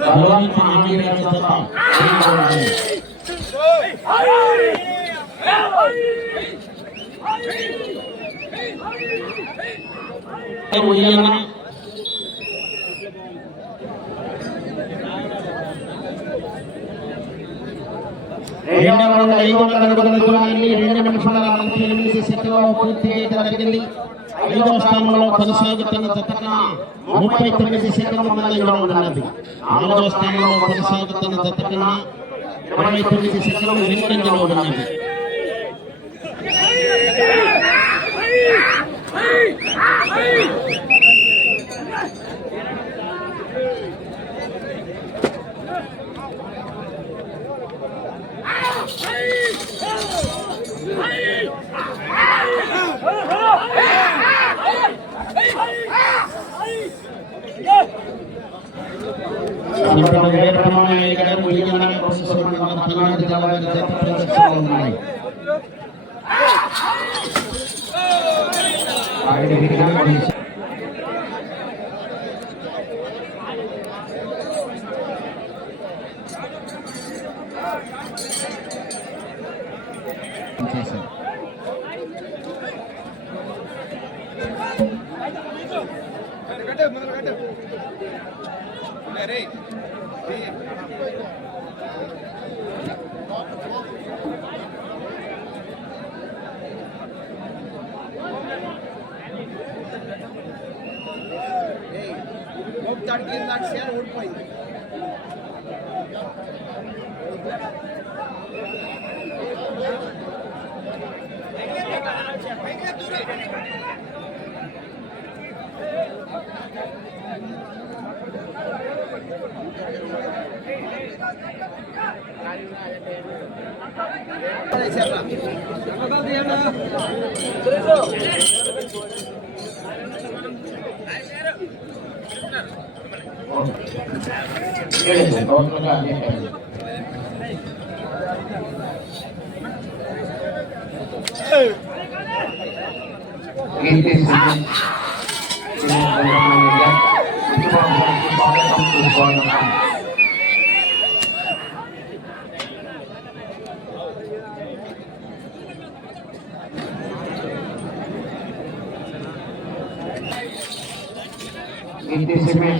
రెండవ రౌండ్ 500 అడుగుల దూరాన్ని 2 నిమిషాల 48 సెకండ్లలో పూర్తి చేయడం జరిగింది. 5వ స్థానంలో కొనసాగుతున్న జతకన్నా 39 సెకండ్ల ముందంజలో ఉన్నది. 4వ స్థానంలో కొనసాగుతున్న జతకన్నా 29 సెకండ్లు వెనుకంజలో ఉన్నది. ఓడిపోయింది.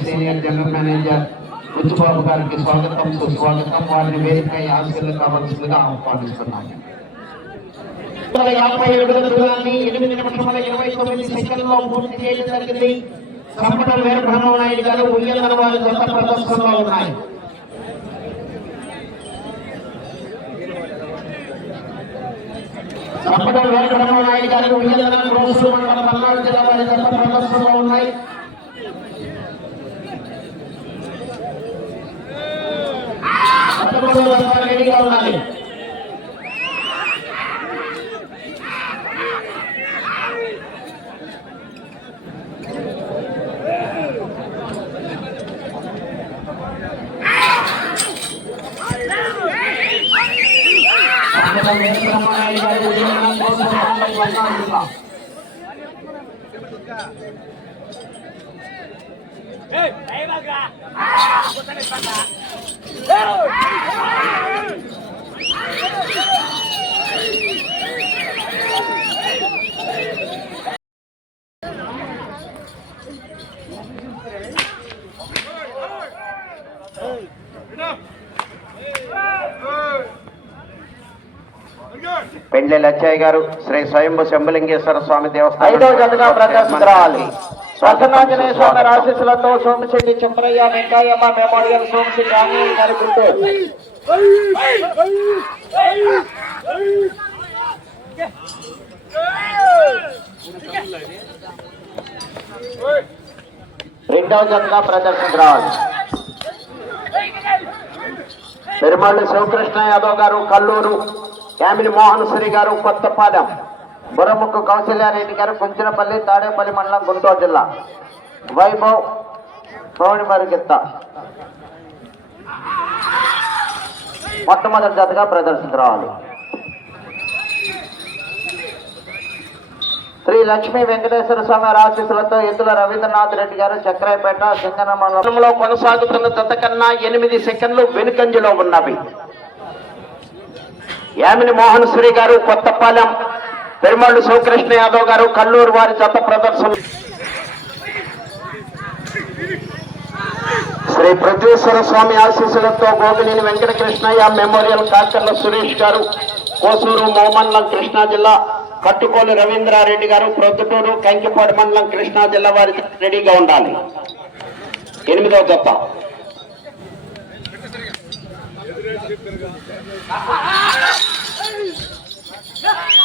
సీనియర్ జనరల్ మేనేజర్ బుచ్చిబాబు గారికి స్వాగతం సుస్వాగతం. వారిని వేదికపై ఆశీర్వాదాలు కావాల్సిందిగా ఆహ్వానిస్తున్నాము. 57 దూరాన్ని 8 నిమిషముల 29 సెకండ్లలో పూర్తి చేయడం జరిగింది. సంపటల్ వీర బ్రహ్మనాయుడు గారు ఉయ్యల వారి జత ప్రదర్శనలో ఉన్నాయి. సంపటల్ వీర బ్రహ్మనాయుడు గారు ఉయ్యల రోజు మండలం పల్నాడు జిల్లా వారి జత ప్రదర్శనలో ఉన్నాయి. రెడీగా ఉండాలి. పెండ్లి లచ్చయ్య గారు శ్రీ స్వయంభు శంభులింగేశ్వర స్వామి దేవస్థానం 5వ జతగా ప్రదర్శించాలి. స్వర్గనాంజనేయ స్వామి ఆశీస్సులతో సోమశెట్టి చంద్రయ్య వెంకయ్యమ్మ మెమోరియల్ సోమశెట్టి ఆంజనేయ గారి గుంటూరు. రెండవ జతగా ప్రదర్శించాలి. పెరుమాళ్ళు శివకృష్ణ యాదవ్ గారు కల్లూరు, యామిని మోహన్ శ్రీ గారు కొత్తపాలెం, బురముక్కు కౌశల్యారెడ్డి గారు కుంచినపల్లి తాడేపల్లి మండలం గుంటూరు జిల్లా, వైభవ్ పౌర్ణిమరిగిత్త మొట్టమొదటి జతగా ప్రదర్శించరావాలి. శ్రీ లక్ష్మీ వెంకటేశ్వర స్వామి ఆశీస్సులతో ఎద్దుల రవీంద్రనాథ్ రెడ్డి గారు చక్రాయపేట సింగన మండలంలో కొనసాగుతున్న జత కన్నా 8 సెకండ్లు వెనుకంజలో ఉన్నవి. యామిని మోహన్ శ్రీ గారు కొత్తపాలెం, పెరుమళ్ళు శివకృష్ణ యాదవ్ గారు కల్లూరు వారి జత ప్రదర్శన. శ్రీ పృథ్వీశ్వర స్వామి ఆశీస్సులతో గోగినేని వెంకటకృష్ణయ్య మెమోరియల్ కాకర్ల సురేష్ గారు, కోసూరు మోమన్లం కృష్ణా జిల్లా, కట్టుకోలు రవీంద్రారెడ్డి గారు ప్రొద్దుటూరు కంకిపాడు మండలం కృష్ణా జిల్లా వారి రెడీగా ఉండాలి. 8వ జత. Yeah.